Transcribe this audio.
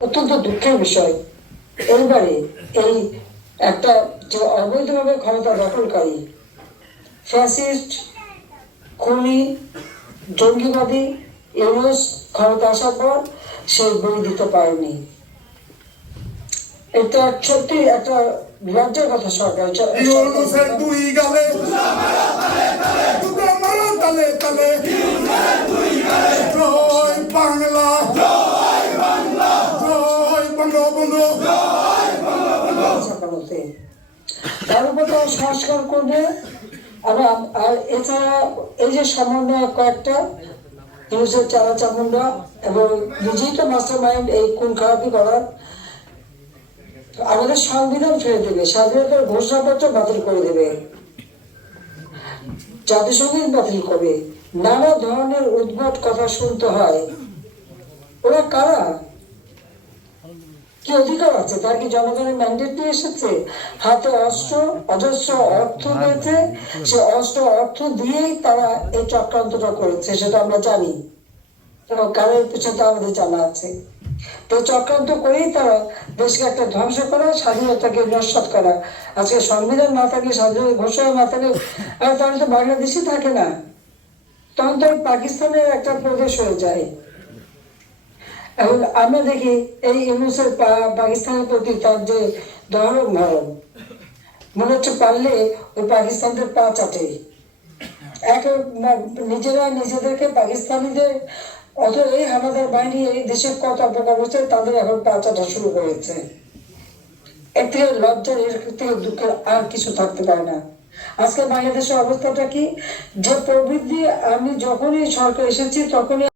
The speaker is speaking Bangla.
অত্যন্ত দুঃখের বিষয়। এইবারে এই একটা যে অবৈধভাবে ক্ষমতা দখলকারী ফ্যাসিস্ট খুনি জঙ্গিবাদী ইউনুস ক্ষমতা আসার পর সে বই দিতে পারেনি। এটা সত্যি একটা লজ্জার কথা সরকার। সংস্কার করবে আর এছাড়া এই যে কয়েকটা নিউজের চারা চামুন্ডা এবং নিজেই তো মাস্টার মাইন্ড এই করার আমাদের সংবিধান ফেলে দেবে, স্বাধীনতার ঘোষণাপত্র বাতিল করে দেবে জাতিসংগীত বাতিল করবে, নানা ধরনের উদ্ভট কথা শুনতে হয়। ওরা কারা? কি অধিকার আছে? তার কি জনগণের ম্যান্ডেট নিয়ে এসেছে? হাতে অস্ত্র অজস্র অর্থ পেয়েছে সে অস্ত্র অর্থ দিয়েই তারা এই চক্রান্তটা করেছে সেটা আমরা জানি। কারোর পিছনে আমাদের জানা আছে। তো চক্রান্ত করেই তারা দেশকে একটা ধ্বংস করা স্বাধীনতাকে নস্বাত করা। আজকে সংবিধান না থাকলে স্বাধীনতা ঘোষণা না থাকলে তাহলে তো বাংলাদেশই থাকে না। তখন তো পাকিস্তানের একটা প্রদেশ হয়ে যায়। এখন আমরা দেখি এই ইউনুসের পাকিস্তানের প্রতি তার যে দহরম ধরম, মনে হচ্ছে পারলে ওই পাকিস্তানদের পা চাটে। এক নিজেরা নিজেদেরকে পাকিস্তানিদের অত এই হানাদার বাহিনী, এই দেশের কত অপকার হচ্ছে, তাদের এখন পা চাটা শুরু করেছে। এর থেকে লজ্জার, এর থেকে দুঃখের আর কিছু থাকতে পারে না। আজকে বাংলাদেশের অবস্থাটা কি? যে প্রবৃদ্ধি, আমি যখনই সরকার এসেছি, তখনই